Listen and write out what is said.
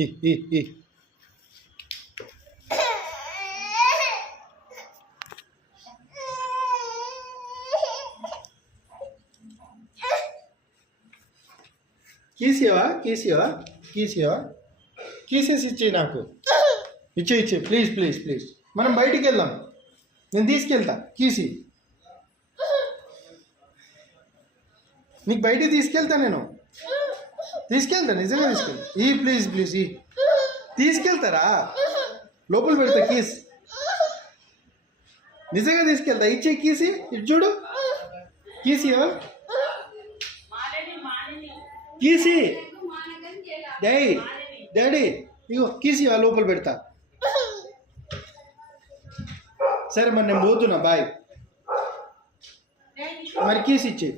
ఈ ఈ ఈ కీసియవా కీసియవా కీసియవా కీసేసి ఇచ్చేయి నాకు. ఇచ్చే ప్లీజ్ ప్లీజ్ ప్లీజ్. మనం బయటికి వెళ్దాం, నేను తీసుకెళ్తా. కీసి నీకు బయటికి తీసుకెళ్తా, నేను తీసుకెళ్తా, నిజంగా తీసుకెళ్తా. ఈ ప్లీజ్ ప్లీజ్ ఈ తీసుకెళ్తారా? లోపల పెడతా కీస్, నిజంగా తీసుకెళ్తా. ఇచ్చే కీసి, ఇటు చూడు. కీసియా కీసి. డాడీ డాడీ ఇగో కీసియా, లోపల పెడతా. సరే మరి నేను పోతున్నా, బాయ్. మరి కీసి ఇచ్చే.